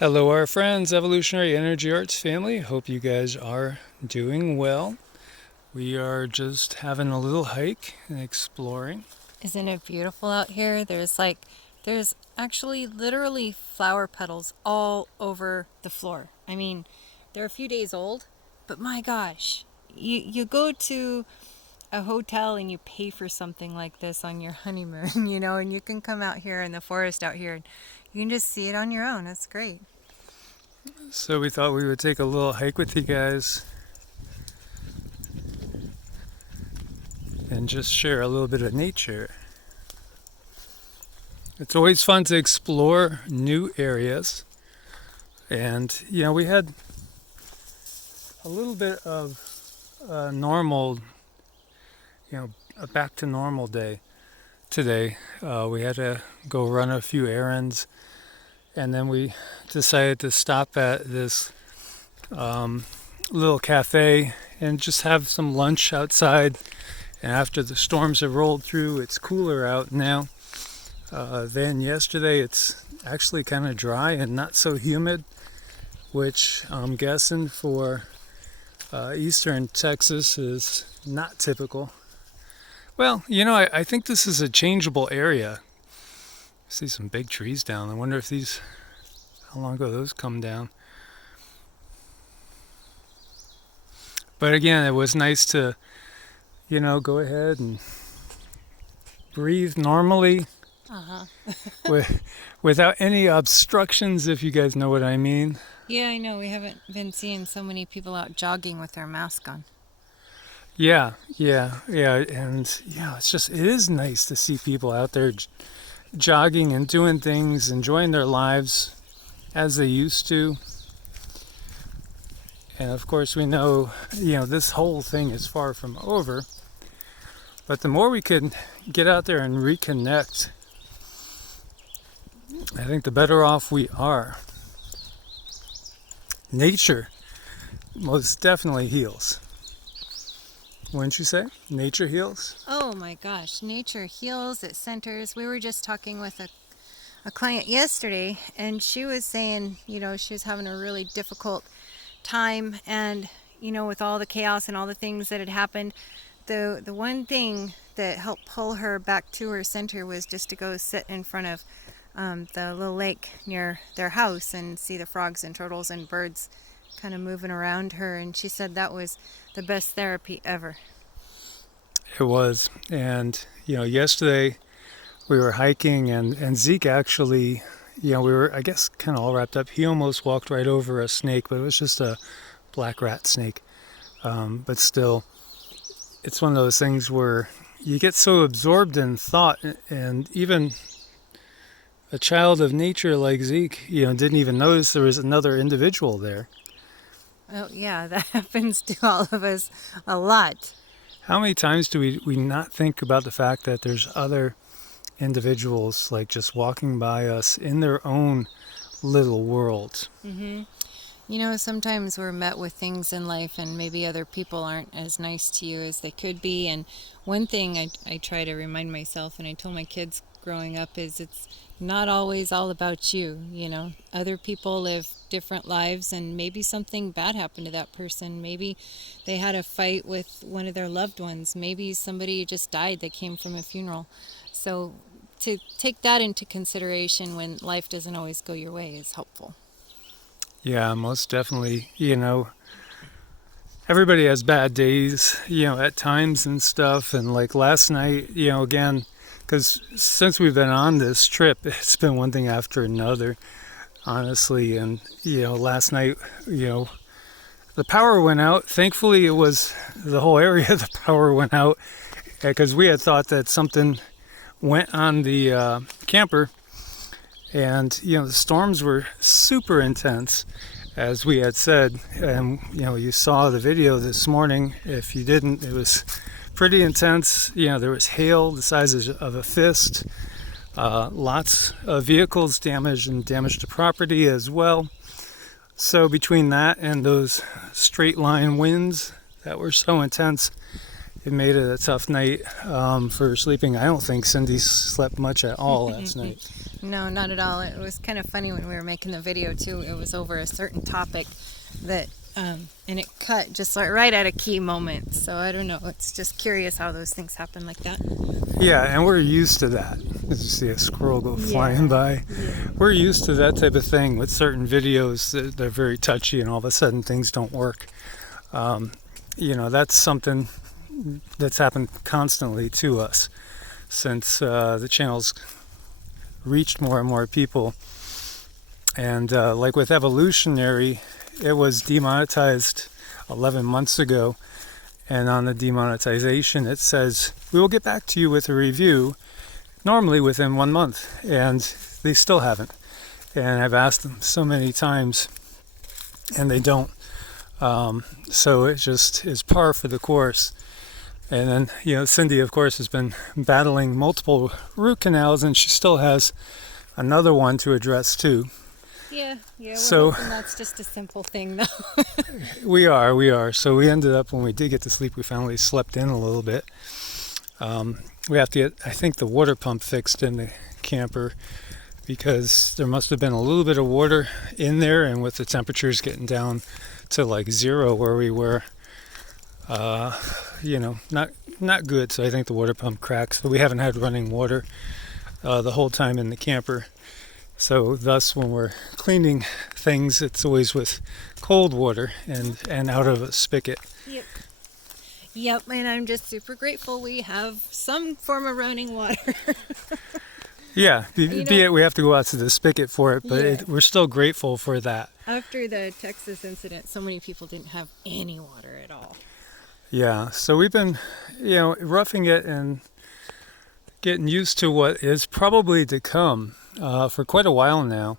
Hello, our friends, Evolutionary Energy Arts family. Hope you guys are doing well. We are just having a little hike and exploring. Isn't it beautiful out here? There's actually literally flower petals all over the floor. I mean, they're a few days old, but my gosh, you go to a hotel and you pay for something like this on your honeymoon, and you can come out here in the forest out here and you can just see it on your own. It's great. So we thought we would take a little hike with you guys and just share a little bit of nature. It's always fun to explore new areas. And, we had a little bit of a normal, a back to normal day today. We had to go run a few errands, and then we decided to stop at this little cafe and just have some lunch outside. And after the storms have rolled through, it's cooler out now than yesterday. It's actually kind of dry and not so humid, which I'm guessing for eastern Texas is not typical. Well, I think this is a changeable area. I see some big trees down. I wonder if how long ago those come down. But again, it was nice to, go ahead and breathe normally without any obstructions, if you guys know what I mean. Yeah, I know. We haven't been seeing so many people out jogging with their mask on. Yeah. And, it is nice to see people out there jogging and doing things, enjoying their lives as they used to. And of course we know, this whole thing is far from over. But the more we can get out there and reconnect, I think the better off we are. Nature most definitely heals. Wouldn't you say? Nature heals? Oh my gosh, nature heals, it centers. We were just talking with a client yesterday, and she was saying, she was having a really difficult time, and, with all the chaos and all the things that had happened, the one thing that helped pull her back to her center was just to go sit in front of the little lake near their house and see the frogs and turtles and birds kind of moving around her, and she said that was the best therapy ever. It was. And, yesterday we were hiking, and Zeke actually, we were, I guess, kind of all wrapped up. He almost walked right over a snake, but it was just a black rat snake. But still, it's one of those things where you get so absorbed in thought, and even a child of nature like Zeke, didn't even notice there was another individual there. Oh, yeah, that happens to all of us a lot. How many times do we not think about the fact that there's other individuals like just walking by us in their own little world? Mm-hmm. Sometimes we're met with things in life and maybe other people aren't as nice to you as they could be. And one thing I try to remind myself, and I told my kids growing up, is it's not always all about you. Other people live different lives, and maybe something bad happened to that person. Maybe they had a fight with one of their loved ones. Maybe somebody just died that came from a funeral. So to take that into consideration when life doesn't always go your way is helpful. Yeah, most definitely. Everybody has bad days, at times and stuff. And like last night, again, because since we've been on this trip, it's been one thing after another, honestly. And, last night, the power went out. Thankfully, it was the whole area, the power went out, because we had thought that something went on the camper. And, the storms were super intense, as we had said. And, you saw the video this morning. If you didn't, it was pretty intense. There was hail the size of a fist. Lots of vehicles damaged and damage to property as well. So between that and those straight line winds that were so intense, it made it a tough night for sleeping. I don't think Cindy slept much at all last night. No, not at all. It was kind of funny when we were making the video too. It was over a certain topic that, and it cut just right at a key moment. So I don't know. It's just curious how those things happen like that. Yeah, and we're used to that. As you see a squirrel go flying by. Yeah. We're used to that type of thing with certain videos that they're very touchy and all of a sudden things don't work. That's something that's happened constantly to us since the channel's reached more and more people. And like with Evolutionary, it was demonetized 11 months ago. And on the demonetization, it says, we will get back to you with a review, normally within 1 month. And they still haven't. And I've asked them so many times, and they don't. So it just is par for the course. And then, Cindy, of course, has been battling multiple root canals, and she still has another one to address, too. Yeah, we're hoping that's just a simple thing, though. We are. So we ended up, when we did get to sleep, we finally slept in a little bit. We have to get, I think, the water pump fixed in the camper because there must have been a little bit of water in there, and with the temperatures getting down to like 0 where we were, not good. So I think the water pump cracked. So we haven't had running water the whole time in the camper. So thus, when we're cleaning things, it's always with cold water and out of a spigot. Yep, and I'm just super grateful we have some form of running water. Yeah, be it we have to go out to the spigot for it, but we're still grateful for that. After the Texas incident, so many people didn't have any water at all. Yeah, so we've been, roughing it and getting used to what is probably to come for quite a while now.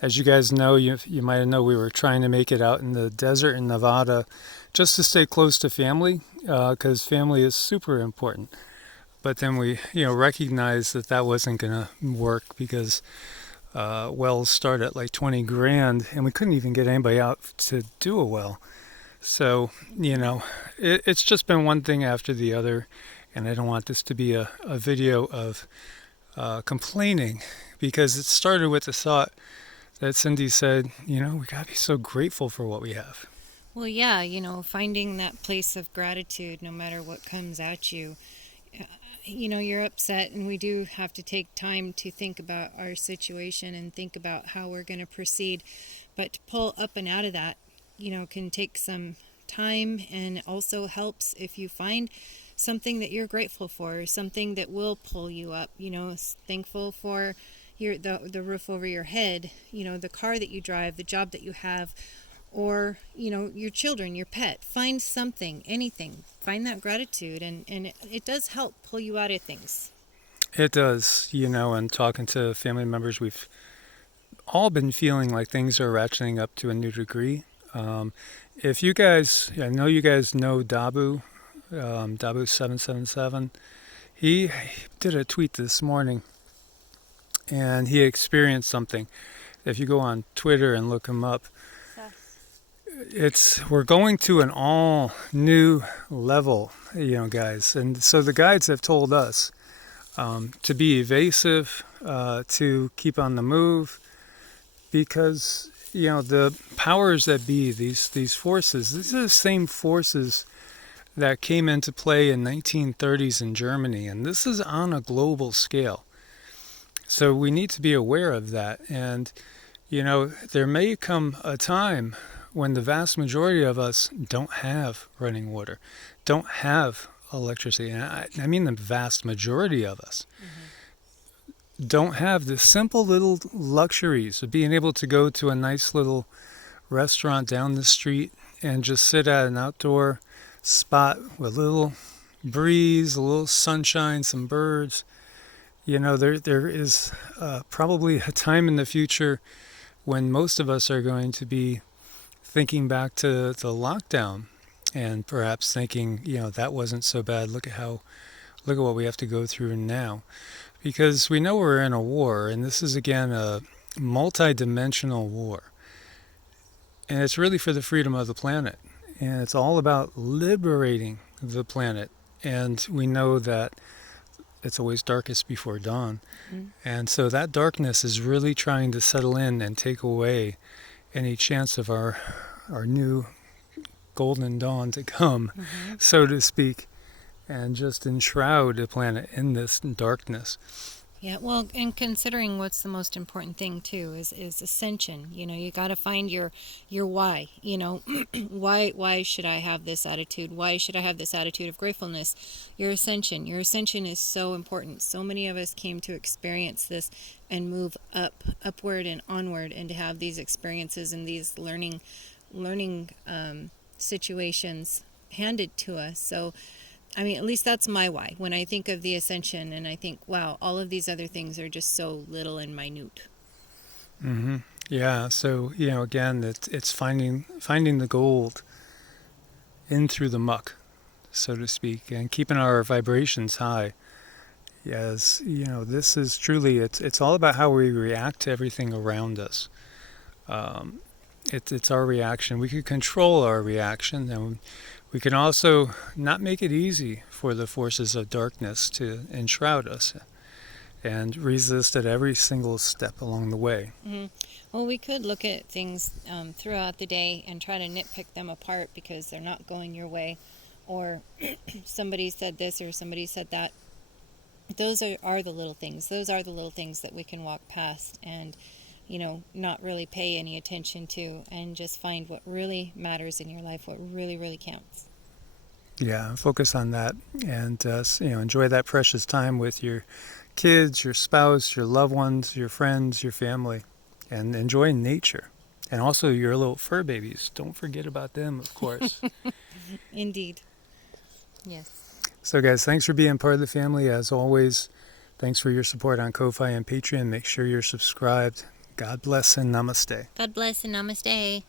As you guys know, you might have known we were trying to make it out in the desert in Nevada just to stay close to family, because family is super important. But then we, recognized that wasn't going to work because wells start at like 20 grand, and we couldn't even get anybody out to do a well. So, it's just been one thing after the other, and I don't want this to be a video of complaining, because it started with the thought that Cindy said, we got to be so grateful for what we have. Well, yeah, finding that place of gratitude no matter what comes at you. You're upset, and we do have to take time to think about our situation and think about how we're going to proceed. But to pull up and out of that, can take some time, and also helps if you find something that you're grateful for, something that will pull you up, thankful for the roof over your head, the car that you drive, the job that you have, or, your children, your pet. Find something, anything. Find that gratitude, and it does help pull you out of things. It does, and talking to family members, we've all been feeling like things are ratcheting up to a new degree. If you guys, I know you guys know Dabu 777. He did a tweet this morning, and he experienced something. If you go on Twitter and look him up, we're going to an all new level, guys. And so the guides have told us to be evasive, to keep on the move, because the powers that be, these forces, these are the same forces that came into play in 1930s in Germany, and this is on a global scale. So we need to be aware of that. And there may come a time when the vast majority of us don't have running water, don't have electricity, and I mean the vast majority of us, don't have the simple little luxuries of being able to go to a nice little restaurant down the street and just sit at an outdoor spot with a little breeze, a little sunshine, some birds. There is probably a time in the future when most of us are going to be thinking back to the lockdown and perhaps thinking, that wasn't so bad. Look at what we have to go through now. Because we know we're in a war, and this is, again, a multi-dimensional war. And it's really for the freedom of the planet. And it's all about liberating the planet And we know that it's always darkest before dawn. Mm. And so that darkness is really trying to settle in and take away any chance of our new golden dawn to come, Mm-hmm. so to speak, and just enshroud the planet in this darkness. Yeah, well, and considering what's the most important thing too is ascension. You know, you got to find your why. You know, why should I have this attitude? Why should I have this attitude of gratefulness? Your ascension. Your ascension is so important. So many of us came to experience this and move upward and onward, and to have these experiences and these learning situations handed to us. So I mean, at least that's my why. When I think of the ascension, and I think, wow, all of these other things are just so little and minute. Mm-hmm. Yeah. So again, it's finding the gold in through the muck, so to speak, and keeping our vibrations high. Yes, this is truly it's all about how we react to everything around us. Um, it's our reaction. We can control our reaction, and we can also not make it easy for the forces of darkness to enshroud us and resist at every single step along the way. Mm-hmm. Well, we could look at things throughout the day and try to nitpick them apart because they're not going your way, or somebody said this or somebody said that. Those are the little things. Those are the little things that we can walk past and, not really pay any attention to, and just find what really matters in your life, what really, really counts. Yeah, focus on that, and enjoy that precious time with your kids, your spouse, your loved ones, your friends, your family, and enjoy nature. And also your little fur babies. Don't forget about them, of course. Indeed. Yes. So guys, thanks for being part of the family. As always, thanks for your support on Ko-Fi and Patreon. Make sure you're subscribed. God bless and namaste. God bless and namaste.